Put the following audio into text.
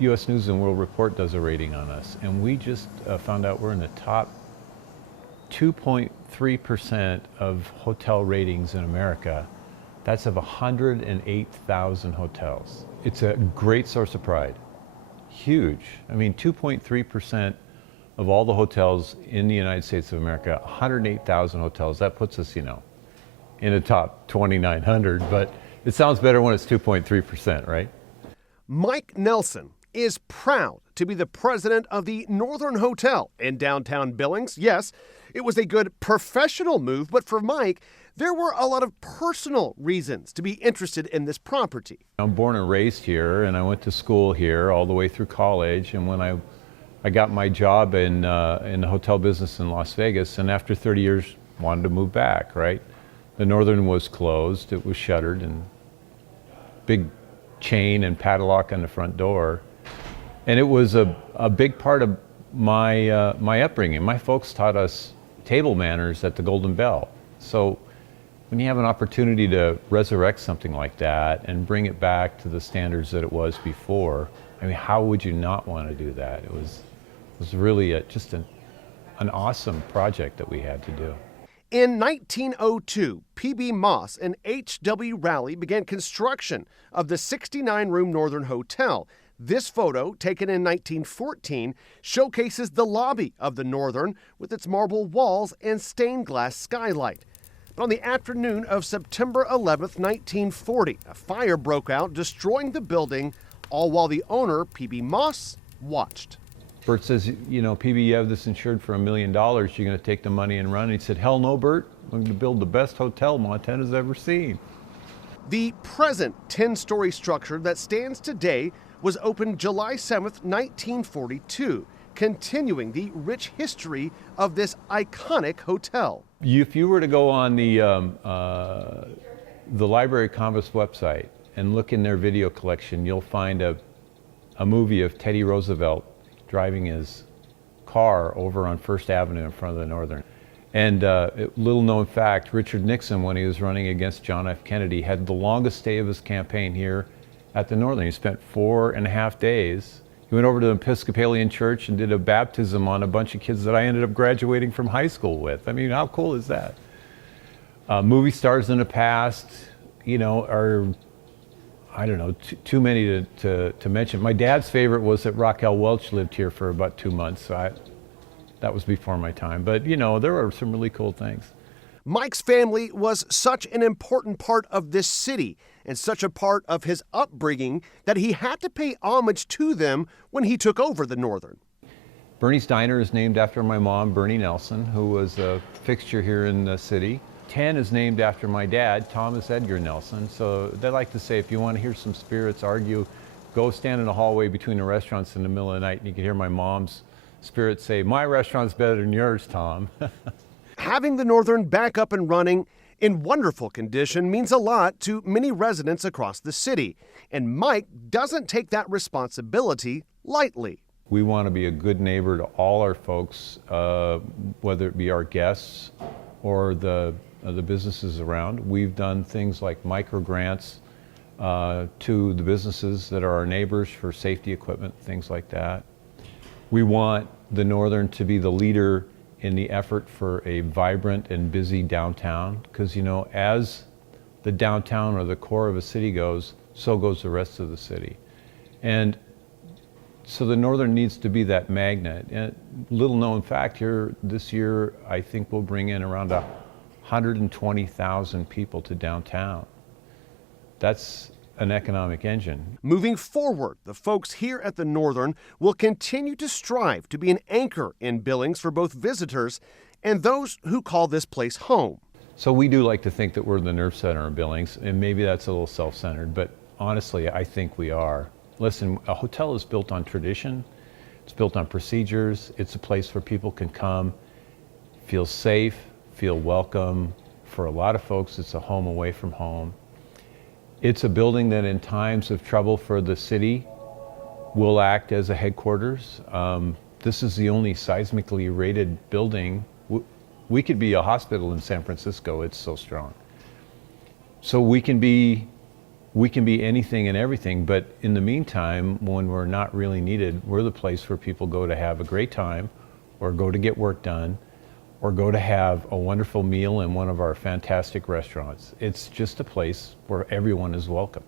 U.S. News and World Report does a rating on us, and we just found out we're in the top 2.3% of hotel ratings in America. That's of 108,000 hotels. It's a great source of pride. Huge. I mean, 2.3% of all the hotels in the United States of America, 108,000 hotels. That puts us, in the top 2,900, but it sounds better when it's 2.3%, right? Mike Nelson is proud to be the president of the Northern Hotel in downtown Billings. Yes, it was a good professional move, but for Mike, there were a lot of personal reasons to be interested in this property. I'm born and raised here, and I went to school here all the way through college. And when I got my job in the hotel business in Las Vegas, and after 30 years, wanted to move back, right? The Northern was closed, it was shuttered, and big chain and padlock on the front door. And it was a big part of my my upbringing. My folks taught us table manners at the Golden Bell. So when you have an opportunity to resurrect something like that and bring it back to the standards that it was before, I mean, how would you not want to do that? It was really just an awesome project that we had to do. In 1902, P.B. Moss and H.W. Rowley began construction of the 69-room Northern Hotel. This photo, taken in 1914, showcases the lobby of the Northern with its marble walls and stained glass skylight. But on the afternoon of September 11th, 1940, a fire broke out, destroying the building, all while the owner, P.B. Moss, watched. Bert says, PB, you have this insured for $1 million. You're going to take the money and run. And he said, hell no, Bert. I'm going to build the best hotel Montana's ever seen. The present 10-story structure that stands today was opened July 7th, 1942, continuing the rich history of this iconic hotel. If you were to go on the Library of Congress website and look in their video collection, you'll find a movie of Teddy Roosevelt driving his car over on First Avenue in front of the Northern. And little known fact, Richard Nixon, when he was running against John F. Kennedy, had the longest day of his campaign here at the Northern. He spent 4.5 days. He went over to the Episcopalian church and did a baptism on a bunch of kids that I ended up graduating from high school with. I mean, how cool is that? Movie stars in the past, are, I don't know, too many to mention. My dad's favorite was that Raquel Welch lived here for about 2 months. So that was before my time. But, there are some really cool things. Mike's family was such an important part of this city and such a part of his upbringing that he had to pay homage to them when he took over the Northern. Bernie's Diner is named after my mom, Bernie Nelson, who was a fixture here in the city. 10 is named after my dad, Thomas Edgar Nelson. So they like to say, if you want to hear some spirits argue, go stand in the hallway between the restaurants in the middle of the night and you can hear my mom's spirit say, my restaurant's better than yours, Tom. Having the Northern back up and running in wonderful condition means a lot to many residents across the city, and Mike doesn't take that responsibility lightly. We want to be a good neighbor to all our folks, whether it be our guests or the businesses around. We've done things like micro grants to the businesses that are our neighbors for safety equipment, things like that. We want the Northern to be the leader in the effort for a vibrant and busy downtown, because as the downtown or the core of a city goes, so goes the rest of the city. And so the Northern needs to be that magnet. And little known fact here, this year I think we'll bring in around 120,000 people to downtown. That's an economic engine. Moving forward, the folks here at the Northern will continue to strive to be an anchor in Billings for both visitors and those who call this place home. So we do like to think that we're the nerve center of Billings, and maybe that's a little self-centered, but honestly, I think we are. Listen, a hotel is built on tradition, it's built on procedures, it's a place where people can come, feel safe, feel welcome. For a lot of folks, it's a home away from home. It's a building that in times of trouble for the city will act as a headquarters. This is the only seismically rated building. We could be a hospital in San Francisco, it's so strong. So we can be we can be anything and everything, but in the meantime, when we're not really needed, we're the place where people go to have a great time, or go to get work done, or go to have a wonderful meal in one of our fantastic restaurants. It's just a place where everyone is welcome.